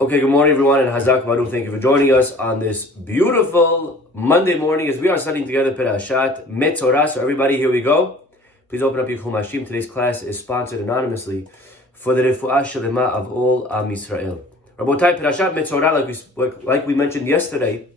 Okay, good morning everyone, and Hazak Baruch. Thank you for joining us on this beautiful Monday morning as we are studying together Perashat Metzora. So everybody, here we go. Please open up your Chumashim. Today's class is sponsored anonymously for the Refuah Shalema of all Am Yisrael. Rabotai, Perashat Metzora, like we mentioned yesterday,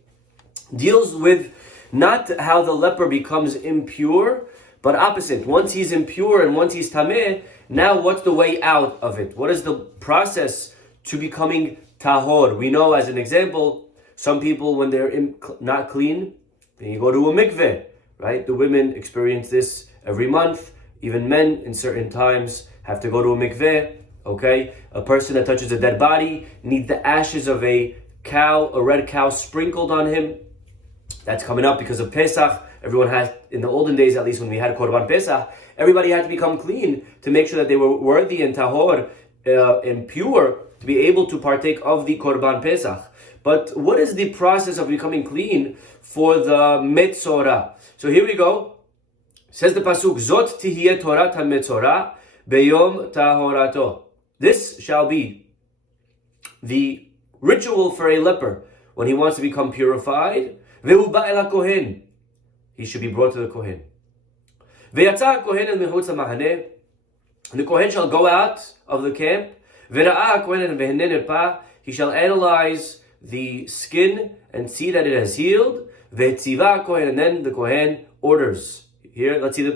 deals with not how the leper becomes impure, but opposite. Once he's impure and once he's tameh, now what's the way out of it? What is the process to becoming tahor? We know, as an example, some people, when they're not clean, then you go to a mikveh, right? The women experience this every month. Even men, in certain times, have to go to a mikveh, okay? A person that touches a dead body needs the ashes of a cow, a red cow, sprinkled on him. That's coming up because of Pesach. Everyone has, in the olden days, at least when we had Korban Pesach, everybody had to become clean to make sure that they were worthy and tahor, and pure, to be able to partake of the Korban Pesach. But what is the process of becoming clean for the Metzora? So here we go. Says the pasuk, Zot tihiyeh Torat ha-Metzora beyom tahorato. This shall be the ritual for a leper when he wants to become purified. Ve'u ba'el ha-Kohen. He should be brought to the Kohen. Ve'yatza ha-Kohen el mechutz ha-mahaneh. And the Kohen shall go out of the camp. He shall analyze the skin and see that it has healed. And then the Kohen orders. Here, let's see the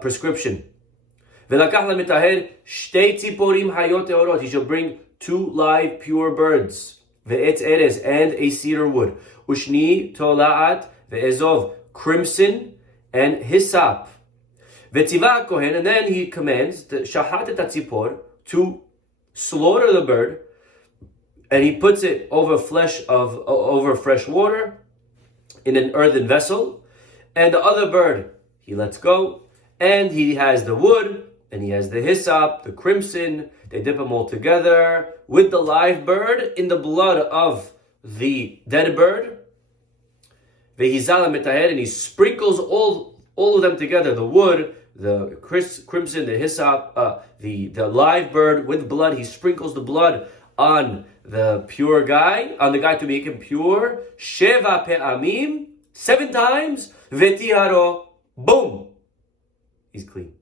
prescription. He shall bring 2 live pure birds, and a cedar wood, crimson and hyssop. And then he commands to slaughter the bird, and he puts it over fresh water in an earthen vessel. And the other bird he lets go, and he has the wood, and he has the hyssop, the crimson. They dip them all together with the live bird in the blood of the dead bird. And he sprinkles all of them together, the wood, the crimson, the hyssop, the live bird with blood. He sprinkles the blood on the pure guy, on the guy to make him pure. Sheva pe'amim, 7 times. Vetiharo, boom, he's clean.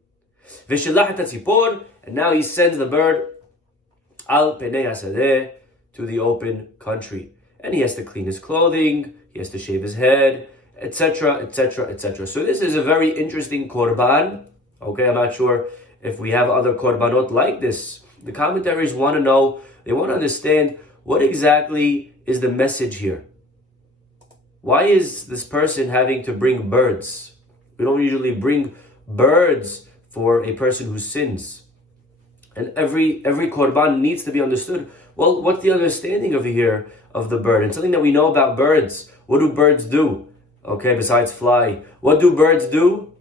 Veshelach hatzipor, and now he sends the bird al penei hasadeh, to the open country, and he has to clean his clothing, he has to shave his head, etc., etc., etc. So this is a very interesting korban. Okay, I'm not sure if we have other korbanot like this. The commentaries want to know, they want to understand what exactly is the message here. Why is this person having to bring birds? We don't usually bring birds for a person who sins. And every korban needs to be understood. Well, what's the understanding over here of the bird? And something that we know about birds. What do birds do? Okay, besides fly. What do birds do?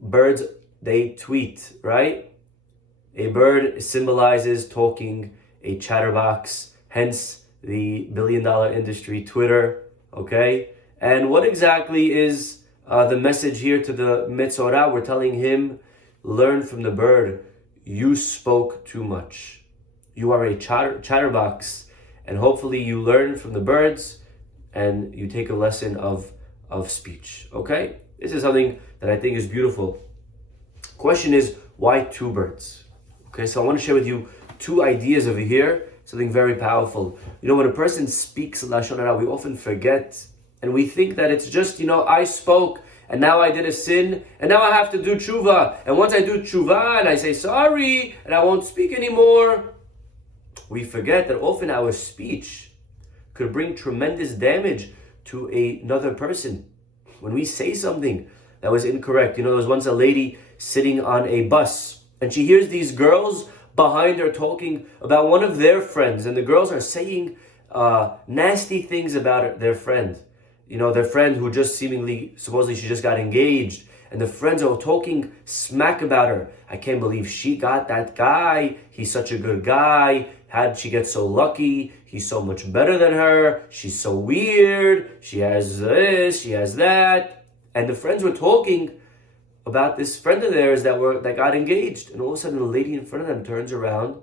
Birds, they tweet, right? A bird symbolizes talking, a chatterbox, hence the billion-dollar industry, Twitter, okay? And what exactly is the message here to the Metzora? We're telling him, learn from the bird. You spoke too much. You are a chatterbox, and hopefully you learn from the birds and you take a lesson of speech, okay? This is something that I think is beautiful. Question is, why 2 birds? Okay, so I want to share with you 2 ideas over here, something very powerful. You know, when a person speaks Lashon Hara, we often forget, and we think that it's just, I spoke, and now I did a sin, and now I have to do tshuva, and once I do tshuva, and I say sorry, and I won't speak anymore, we forget that often our speech could bring tremendous damage to another person. When we say something that was incorrect, there was once a lady sitting on a bus, and she hears these girls behind her talking about one of their friends, and the girls are saying nasty things about their friend. Their friend who just supposedly she just got engaged, and the friends are talking smack about her. I can't believe she got that guy. He's such a good guy. How did she get so lucky? He's so much better than her. She's so weird. She has this, she has that. And the friends were talking about this friend of theirs that got engaged. And all of a sudden, the lady in front of them turns around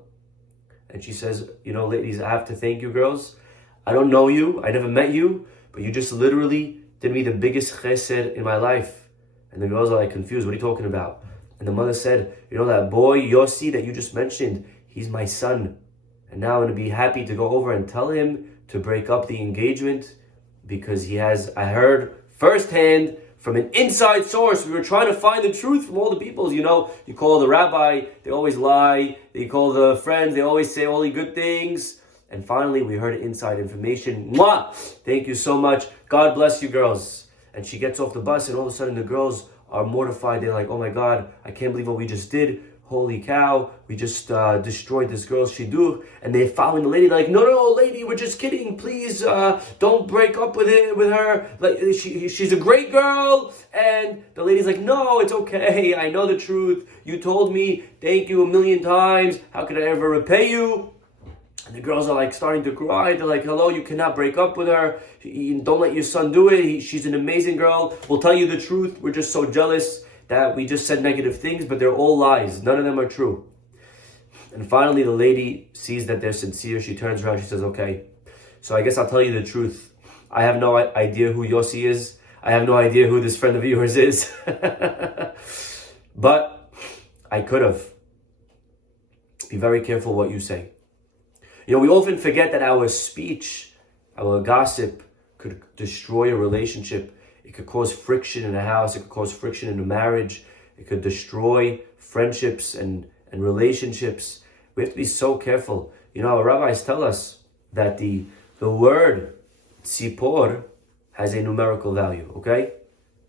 And she says, ladies, I have to thank you girls. I don't know you, I never met you, but you just literally did me the biggest chesed in my life. And the girls are like confused, what are you talking about? And the mother said, that boy Yossi that you just mentioned, he's my son. And now I'm going to be happy to go over and tell him to break up the engagement because I heard firsthand from an inside source. We were trying to find the truth from all the people. You call the rabbi, they always lie. You call the friends, they always say only good things. And finally, we heard inside information. Mwah! Thank you so much. God bless you, girls. And she gets off the bus, and all of a sudden, the girls are mortified. They're like, oh my God, I can't believe what we just did. Holy cow, we just destroyed this girl's shidduch. And they're following the lady, like, no, lady, we're just kidding. Please don't break up with her. Like, she's a great girl. And the lady's like, no, it's okay. I know the truth. You told me, thank you 1,000,000 times. How could I ever repay you? And the girls are like starting to cry. They're like, hello, you cannot break up with her. Don't let your son do it. She's an amazing girl. We'll tell you the truth. We're just so jealous that we just said negative things, but they're all lies. None of them are true. And finally, the lady sees that they're sincere. She turns around. She says, okay, so I guess I'll tell you the truth. I have no idea who Yossi is. I have no idea who this friend of yours is. But I could have. Be very careful what you say. We often forget that our speech, our gossip could destroy a relationship. It could cause friction in a house. It could cause friction in a marriage. It could destroy friendships and relationships. We have to be so careful. Our rabbis tell us that the word tzipor has a numerical value, okay?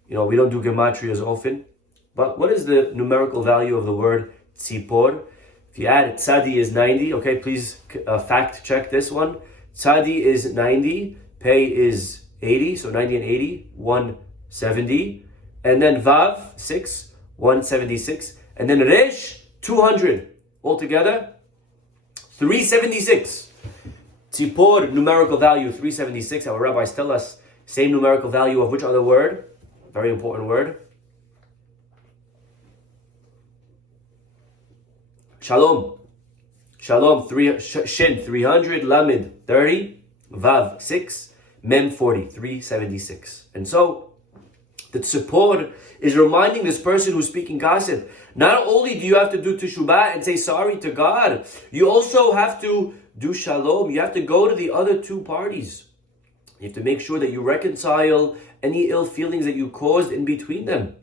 We don't do gematrias often, but what is the numerical value of the word tzipor? If you add tzadi is 90, okay, please fact check this one. Tzadi is 90, pei is 80, so 90 and 80, 170. And then vav, 6, 176. And then resh, 200. Altogether, 376. Tzipor, numerical value, 376. Our rabbis tell us, same numerical value of which other word? Very important word. Shalom. Shalom, Shin, 300, Lamed, 30, Vav, 6, Mem, 40, 376. And so, the tzipor is reminding this person who's speaking gossip, not only do you have to do teshuvah and say sorry to God, you also have to do shalom. You have to go to the other two parties. You have to make sure that you reconcile any ill feelings that you caused in between them.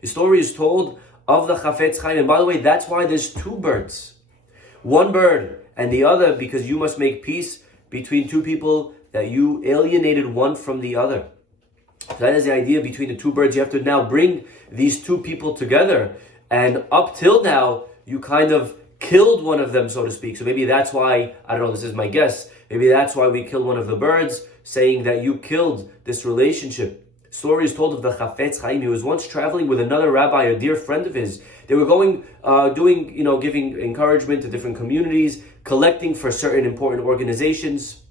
The story is told of the Chafetz Chaim. And by the way, that's why there's two birds. One bird and the other, because you must make peace between two people that you alienated one from the other. So that is the idea between the two birds. You have to now bring these two people together. And up till now, you kind of killed one of them, so to speak. So maybe that's why, I don't know, this is my guess. Maybe that's why we killed one of the birds, saying that you killed this relationship. Story is told of the Chafetz Chaim. He was once traveling with another rabbi, a dear friend of his. They were going, giving encouragement to different communities, collecting for certain important organizations,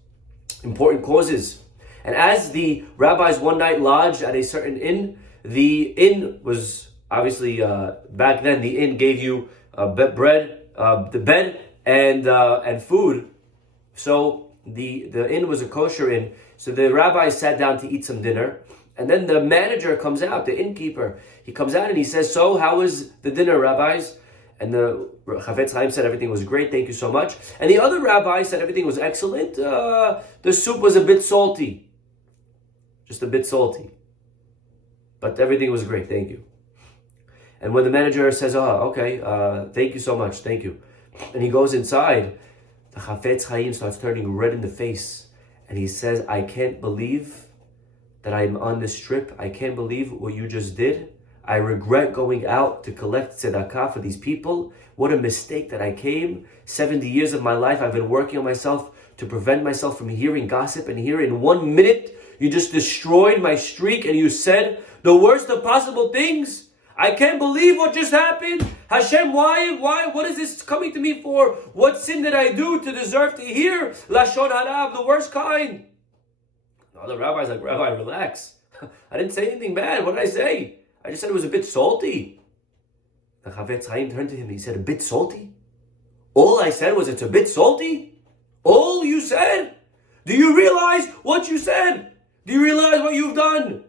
important causes. And as the rabbis one night lodged at a certain inn, the inn was obviously, back then, the inn gave you the bed and food. So the inn was a kosher inn. So the rabbis sat down to eat some dinner. And then the manager comes out, the innkeeper. He comes out and he says, so how was the dinner, rabbis? And the Chafetz Chaim said everything was great, thank you so much. And the other rabbi said everything was excellent. The soup was a bit salty. Just a bit salty. But everything was great, thank you. And when the manager says, okay, thank you so much, thank you. And he goes inside, the Chafetz Chaim starts turning red in the face. And he says, I can't believe that I'm on this trip. I can't believe what you just did. I regret going out to collect tzedakah for these people. What a mistake that I came. 70 years of my life, I've been working on myself to prevent myself from hearing gossip. And here in 1 minute, you just destroyed my streak and you said the worst of possible things. I can't believe what just happened. Hashem, why? What is this coming to me for? What sin did I do to deserve to hear Lashon Hara, the worst kind? The rabbi's like, Rabbi, relax. I didn't say anything bad. What did I say? I just said it was a bit salty. The Chafetz Chaim turned to him and he said, a bit salty? All I said was it's a bit salty? All you said? Do you realize what you said? Do you realize what you've done?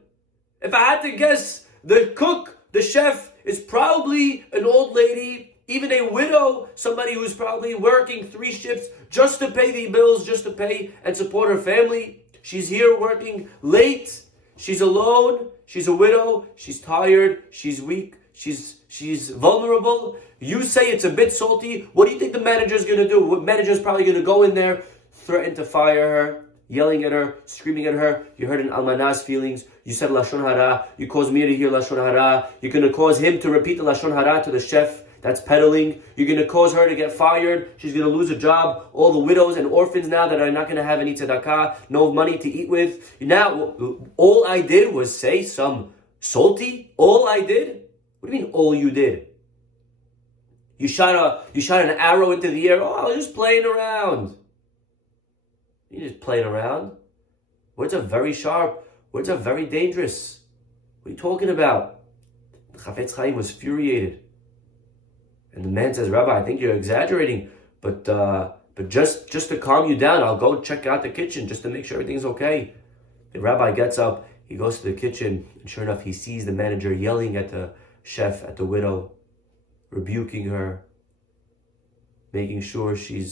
If I had to guess, the cook, the chef, is probably an old lady, even a widow, somebody who's probably working 3 shifts just to pay the bills, just to pay and support her family. She's here working late. She's alone. She's a widow. She's tired. She's weak. She's vulnerable. You say it's a bit salty. What do you think the manager's going to do? What manager's probably going to go in there, threaten to fire her, yelling at her, screaming at her. You hurt an almanah's feelings. You said Lashon Hara. You caused me to hear Lashon Hara. You're going to cause him to repeat the Lashon Hara to the chef that's peddling. You're going to cause her to get fired. She's going to lose a job. All the widows and orphans now that are not going to have any tzedakah, no money to eat with. Now, all I did was say some salty. All I did? What do you mean all you did? You shot an arrow into the air. Oh, I was just playing around. You're just playing around. Words are very sharp. Words are very dangerous. What are you talking about? The Chafetz Chaim was furiated. And the man says, Rabbi, I think you're exaggerating, but just to calm you down, I'll go check out the kitchen just to make sure everything's okay. The rabbi gets up, he goes to the kitchen, and sure enough, he sees the manager yelling at the chef, at the widow, rebuking her, making sure she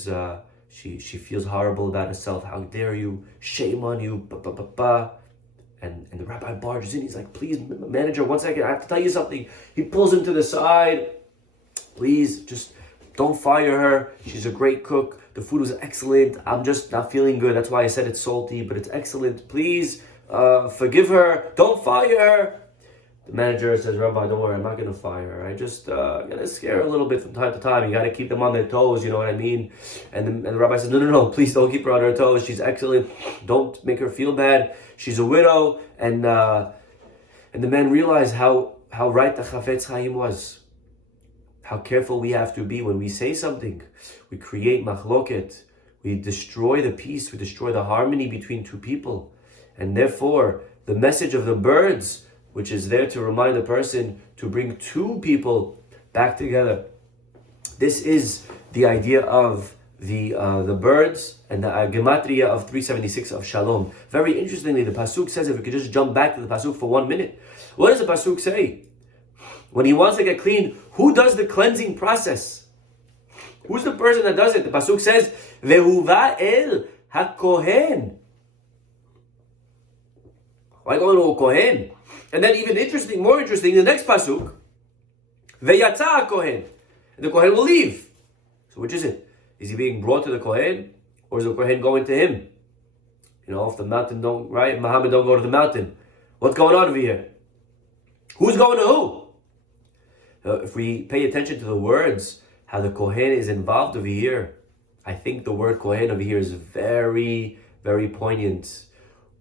feels horrible about herself. How dare you? Shame on you. And the rabbi barges in. He's like, please, manager, 1 second, I have to tell you something. He pulls him to the side. Please, just don't fire her. She's a great cook. The food was excellent. I'm just not feeling good. That's why I said it's salty, but it's excellent. Please, forgive her. Don't fire her. The manager says, Rabbi, don't worry. I'm not going to fire her. I just going to scare her a little bit from time to time. You got to keep them on their toes. You know what I mean? And the rabbi says, no. Please don't keep her on her toes. She's excellent. Don't make her feel bad. She's a widow. And the man realized how right the Chafetz Chaim was. How careful we have to be when we say something. We create machloket. We destroy the peace. We destroy the harmony between two people. And therefore, the message of the birds, which is there to remind the person to bring two people back together. This is the idea of the birds and the gematria of 376 of Shalom. Very interestingly, the pasuk says, if we could just jump back to the pasuk for 1 minute. What does the pasuk say? When he wants to get clean, who does the cleansing process? Who's the person that does it? The pasuk says, Vehuva el ha-kohen. Why go to a kohen? And then even more interesting, the next pasuk, Veyatza ha-kohen. And the kohen will leave. So which is it? Is he being brought to the kohen? Or is the kohen going to him? You know, if the mountain don't, right? Muhammad don't go to the mountain. What's going on over here? Who's going to who? If we pay attention to the words, how the Kohen is involved over here, I think the word Kohen over here is very, very poignant.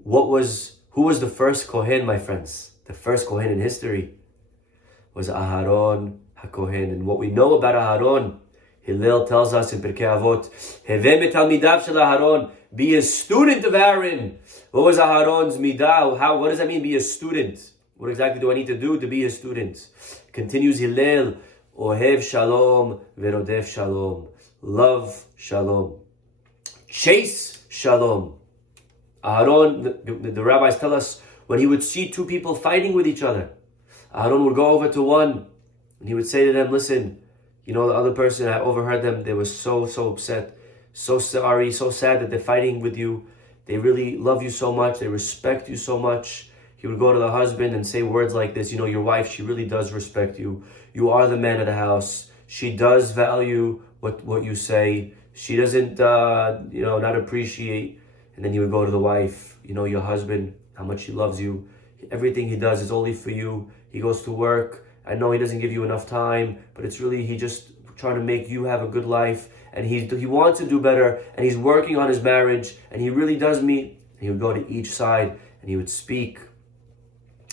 Who was the first Kohen, my friends? The first Kohen in history was Aharon HaKohen. And what we know about Aharon, Hillel tells us in Pirkei Avot, Heveh metalmidav shel Aharon, be a student of Aaron. What was Aharon's midah? What does that mean, be a student? What exactly do I need to do to be a student? Continues Hillel, Ohev Shalom, Verodef Shalom. Love Shalom. Chase Shalom. Aharon, the rabbis tell us, when he would see two people fighting with each other, Aharon would go over to one, and he would say to them, listen, you know, the other person, I overheard them, they were so upset, so sorry, so sad that they're fighting with you. They really love you so much, they respect you so much. He would go to the husband and say words like this, you know, your wife, she really does respect you. You are the man of the house. She does value what you say. She doesn't, not appreciate. And then he would go to the wife, you know, your husband, how much he loves you. Everything he does is only for you. He goes to work. I know he doesn't give you enough time, but it's really, he just trying to make you have a good life. And he wants to do better. And he's working on his marriage. And he really does meet. And he would go to each side and he would speak.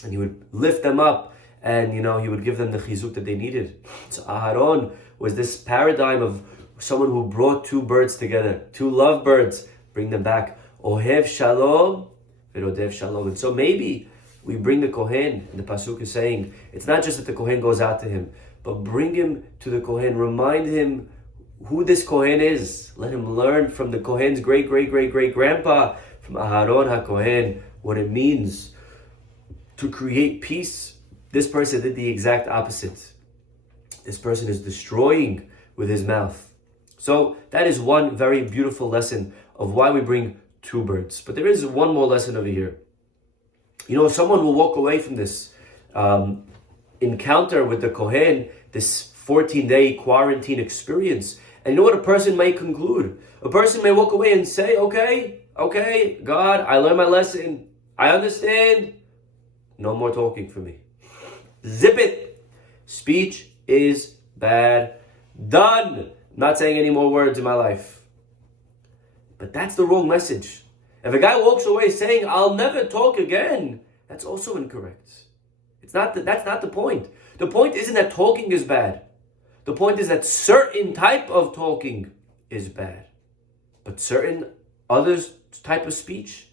And he would lift them up, and he would give them the chizuk that they needed. So Aharon was this paradigm of someone who brought two birds together, two lovebirds, bring them back. Ohev Shalom, Verodev Shalom. And so maybe we bring the Kohen, and the pasuk is saying, it's not just that the Kohen goes out to him, but bring him to the Kohen, remind him who this Kohen is. Let him learn from the Kohen's great-great-great-great-grandpa, from Aharon HaKohen, what it means to create peace. This person did the exact opposite. This person is destroying with his mouth. So that is one very beautiful lesson of why we bring two birds. But there is one more lesson over here. You know, someone will walk away from this encounter with the Kohen, this 14-day quarantine experience. And you know what a person may conclude? A person may walk away and say, okay, God, I learned my lesson. I understand. No more talking for me. Zip it. Speech is bad. Done. Not saying any more words in my life. But that's the wrong message. If a guy walks away saying, I'll never talk again, that's also incorrect. That's not the point. The point isn't that talking is bad. The point is that certain type of talking is bad. But certain other type of speech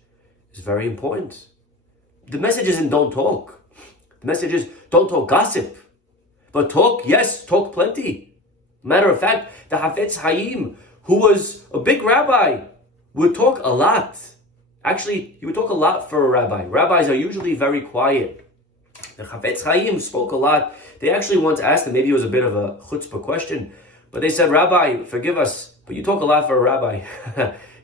is very important. The message isn't don't talk. The message is don't talk gossip. But talk, yes, talk plenty. Matter of fact, the Hafetz Haim, who was a big rabbi, would talk a lot. Actually, he would talk a lot for a rabbi. Rabbis are usually very quiet. The Hafetz Haim spoke a lot. They actually once asked him, maybe it was a bit of a chutzpah question, but they said, Rabbi, forgive us, but you talk a lot for a rabbi.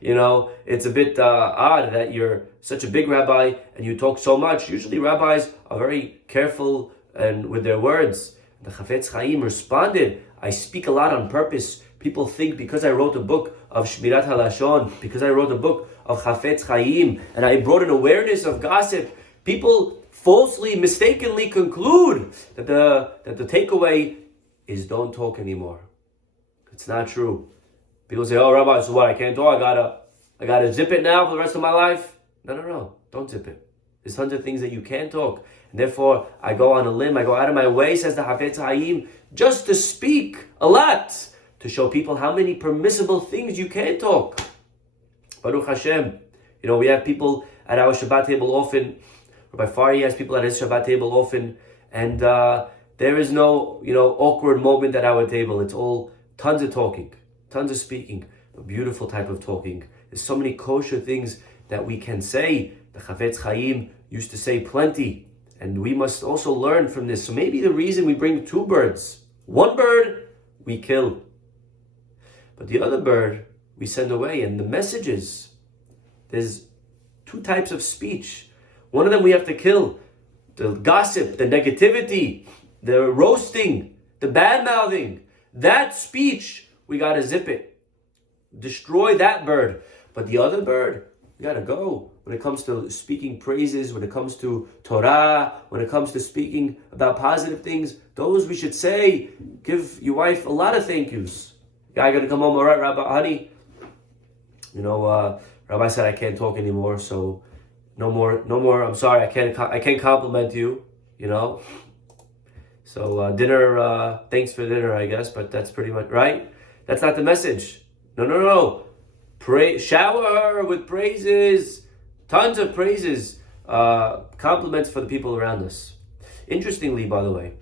You know, it's a bit odd that you're such a big rabbi and you talk so much. Usually rabbis are very careful and with their words. The Hafetz Chaim responded, I speak a lot on purpose. People think because I wrote a book of Shmirat HaLashon, because I wrote a book of Hafetz Chaim, and I brought an awareness of gossip, people falsely, mistakenly conclude that the takeaway is don't talk anymore. It's not true. People say, oh, Rabbi, so what? I can't talk. I gotta zip it now for the rest of my life. No. Don't zip it. There's tons of things that you can't talk. And therefore, I go on a limb. I go out of my way, says the Hafetz Haim, just to speak a lot, to show people how many permissible things you can talk. Baruch Hashem. You know, we have people at our Shabbat table often. Rabbi Fari has people at his Shabbat table often. And there is no, awkward moment at our table. It's all tons of talking. Tons of speaking, a beautiful type of talking. There's so many kosher things that we can say. The Hafetz Chaim used to say plenty, and we must also learn from this. So maybe the reason we bring two birds, one bird we kill, but the other bird we send away. And the messages, there's two types of speech. One of them we have to kill, the gossip, the negativity, the roasting, the bad-mouthing. That speech, we got to zip it. Destroy that bird. But the other bird, we got to go. When it comes to speaking praises, when it comes to Torah, when it comes to speaking about positive things, those we should say. Give your wife a lot of thank yous. Guy got to come home, all right, Rabbi, honey. Rabbi said I can't talk anymore, so no more. I'm sorry, I can't compliment you, So dinner, thanks for dinner, I guess, but that's pretty much, right? That's not the message. No. Shower with praises, tons of praises, compliments for the people around us. Interestingly, by the way,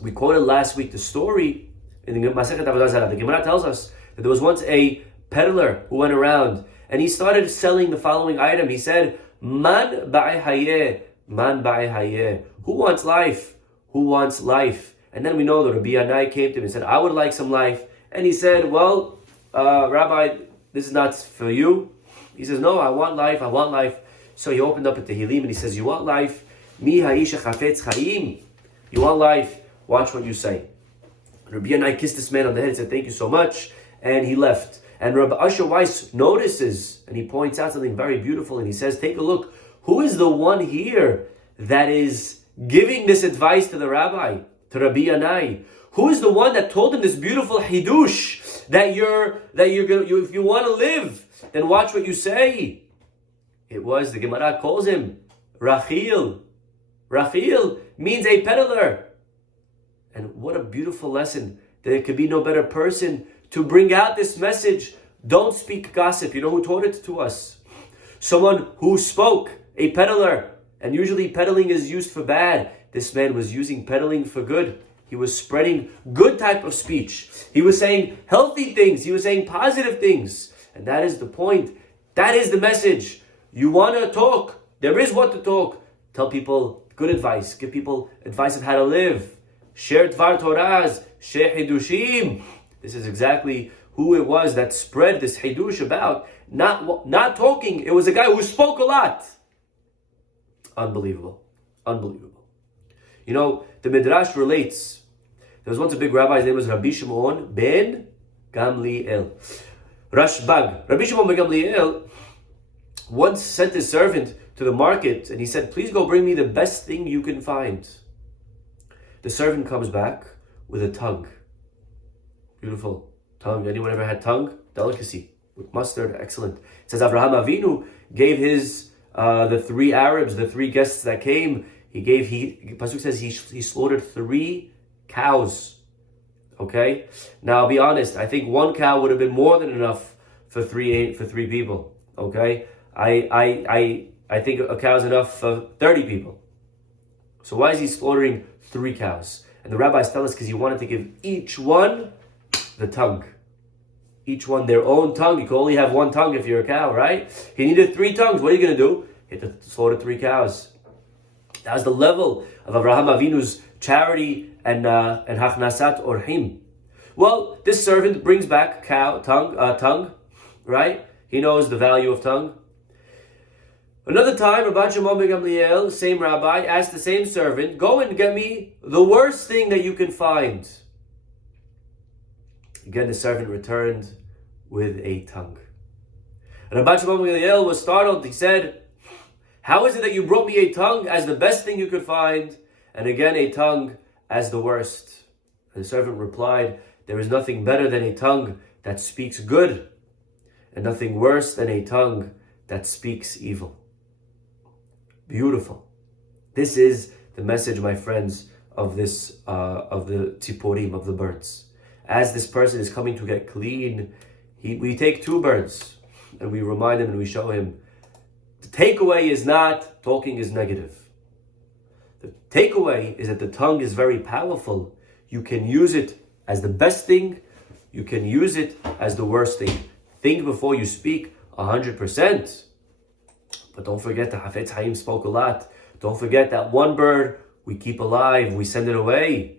we quoted last week the story in the Masechet Avodah Zarah. The Gemara tells us that there was once a peddler who went around and he started selling the following item. He said, Man ba'i hayeh, man ba'i hayeh. Who wants life? Who wants life? And then we know that Rabbi Yanai came to him and said, I would like some life. And he said, well, Rabbi, this is not for you. He says, no, I want life. So he opened up a Tehillim and he says, you want life? Mi ha'isha chafetz chaim. You want life? Watch what you say. Rabbi Yanai kissed this man on the head and said, thank you so much. And he left. And Rabbi Asher Weiss notices and he points out something very beautiful and he says, take a look. Who is the one here that is giving this advice to the rabbi, to Rabbi Yanai? Who is the one that told him this beautiful hidush that if you want to live, then watch what you say? It was, the Gemara calls him Rachil. Rachil means a peddler. And what a beautiful lesson. There could be no better person to bring out this message. Don't speak gossip. You know who taught it to us? Someone who spoke, a peddler. And usually peddling is used for bad. This man was using peddling for good. He was spreading good type of speech. He was saying healthy things. He was saying positive things. And that is the point. That is the message. You want to talk. There is what to talk. Tell people good advice. Give people advice of how to live. Share Dvar Torahs. Share Hidushim. This is exactly who it was that spread this Hidush about. Not talking. It was a guy who spoke a lot. Unbelievable. Unbelievable. You know, the Midrash relates. There was once a big rabbi, his name was Rabbi Shimon ben Gamliel. Rashbag. Rabbi Shimon ben Gamliel once sent his servant to the market and he said, please go bring me the best thing you can find. The servant comes back with a tongue. Beautiful tongue. Anyone ever had tongue? Delicacy. With mustard, excellent. It says Avraham Avinu gave his, the three Arabs, the three guests that came, Pasuk says he slaughtered 3 cows. Okay? Now I'll be honest, I think 1 cow would have been more than enough for three people. Okay? I think a cow is enough for 30 people. So why is he slaughtering 3 cows? And the rabbis tell us because he wanted to give each one the tongue. Each one their own tongue. You can only have 1 tongue if you're a cow, right? He needed 3 tongues. What are you going to do? He had to slaughter 3 cows. That was the level of Avraham Avinu's charity and hachnasat orhim. Well, this servant brings back tongue, right? He knows the value of tongue. Another time, Rabbi Shimon ben Gamliel, same rabbi, asked the same servant, go and get me the worst thing that you can find. Again, the servant returned with a tongue. Rabbi Shimon ben Gamliel was startled. He said, how is it that you brought me a tongue as the best thing you could find, and again a tongue as the worst? And the servant replied, there is nothing better than a tongue that speaks good, and nothing worse than a tongue that speaks evil. Beautiful. This is the message, my friends, of this of the tziporim, of the birds. As this person is coming to get clean, we take 2 birds and we remind him and we show him. The takeaway is not talking is negative. The takeaway is that the tongue is very powerful. You can use it as the best thing. You can use it as the worst thing. Think before you speak 100%. But don't forget that Hafetz Chaim spoke a lot. Don't forget that 1 bird we keep alive, we send it away.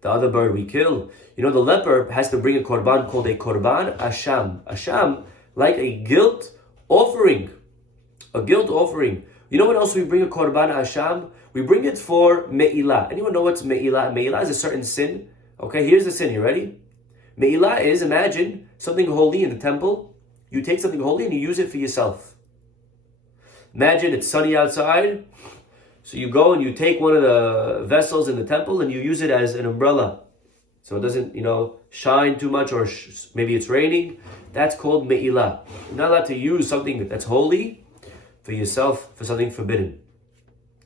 The other bird we kill. You know, the leper has to bring a korban called a korban asham. Asham, like a guilt offering. A guilt offering. You know what else we bring a korban asham? We bring it for me'ilah. Anyone know what's me'ilah? Me'ilah is a certain sin. Okay, here's the sin. You ready? Me'ilah is, imagine, something holy in the temple. You take something holy and you use it for yourself. Imagine it's sunny outside. So you go and you take one of the vessels in the temple and you use it as an umbrella. So it doesn't, shine too much, or maybe it's raining. That's called me'ilah. You're not allowed to use something that's holy for yourself, for something forbidden.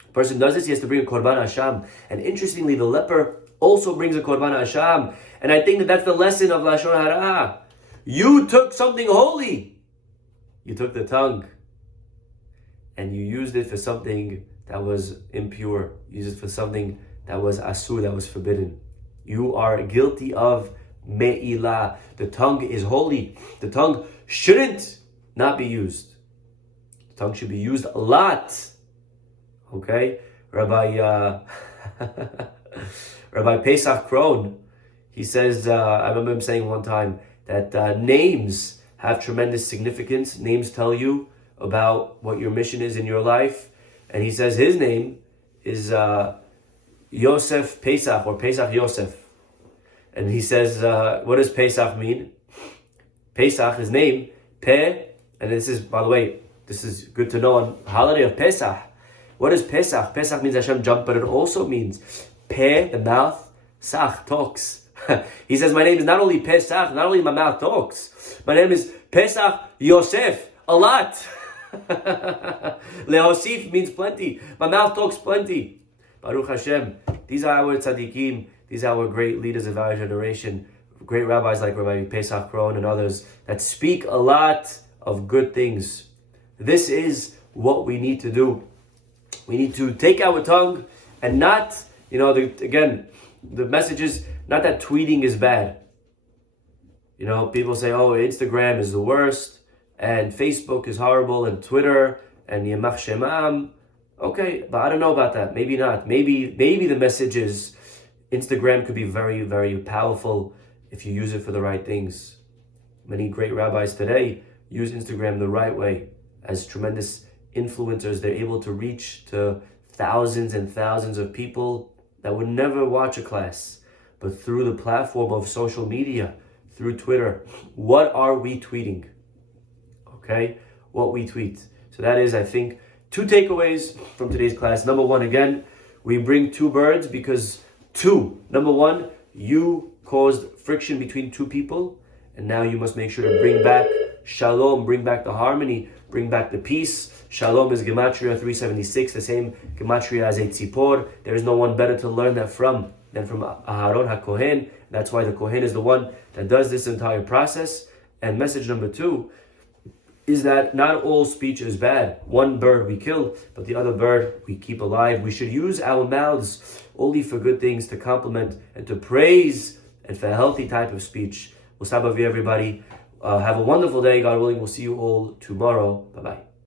A person does this, he has to bring a korban asham. And interestingly, the leper also brings a korban asham. And I think that that's the lesson of Lashon Hara. You took something holy. You took the tongue. And you used it for something that was impure. You used it for something that was asur, that was forbidden. You are guilty of me'ilah. The tongue is holy. The tongue shouldn't not be used. The tongue should be used a lot. Okay? Rabbi Pesach Kron, he says, I remember him saying one time that names have tremendous significance. Names tell you about what your mission is in your life. And he says his name is Yosef Pesach, or Pesach Yosef. And he says, what does Pesach mean? Pesach, his name, Pe, and this is, by the way, this is good to know on the holiday of Pesach. What is Pesach? Pesach means Hashem jumped, but it also means Pe, the mouth, Sach, talks. He says, my name is not only Pesach, not only my mouth talks, my name is Pesach Yosef, a lot. Lehosif means plenty. My mouth talks plenty. Baruch Hashem. These are our tzaddikim. These are our great leaders of our generation. Great rabbis like Rabbi Pesach Kron and others that speak a lot of good things. This is what we need to do. We need to take our tongue and not, again, The message is not that tweeting is bad. You know, people say, oh, Instagram is the worst, and Facebook is horrible, and Twitter, and Yemach Shemam. Okay, but I don't know about that. Maybe not. Maybe the message is Instagram could be very, very powerful if you use it for the right things. Many great rabbis today use Instagram the right way. As tremendous influencers, they're able to reach to thousands and thousands of people that would never watch a class. But through the platform of social media, through Twitter, what are we tweeting? Okay, what we tweet. So that is, I think, 2 takeaways from today's class. Number 1, again, we bring 2 birds because number 1, you caused friction between 2 people, and now you must make sure to bring back shalom, bring back the harmony, bring back the peace. Shalom is Gematria 376, the same Gematria as a tzipor. There is no one better to learn that from than from Aharon HaKohen. That's why the Kohen is the one that does this entire process. And message number 2 is that not all speech is bad. One bird we kill, but the other bird we keep alive. We should use our mouths only for good things, to compliment and to praise, and for a healthy type of speech. We'll everybody. Have a wonderful day. God willing, we'll see you all tomorrow. Bye-bye.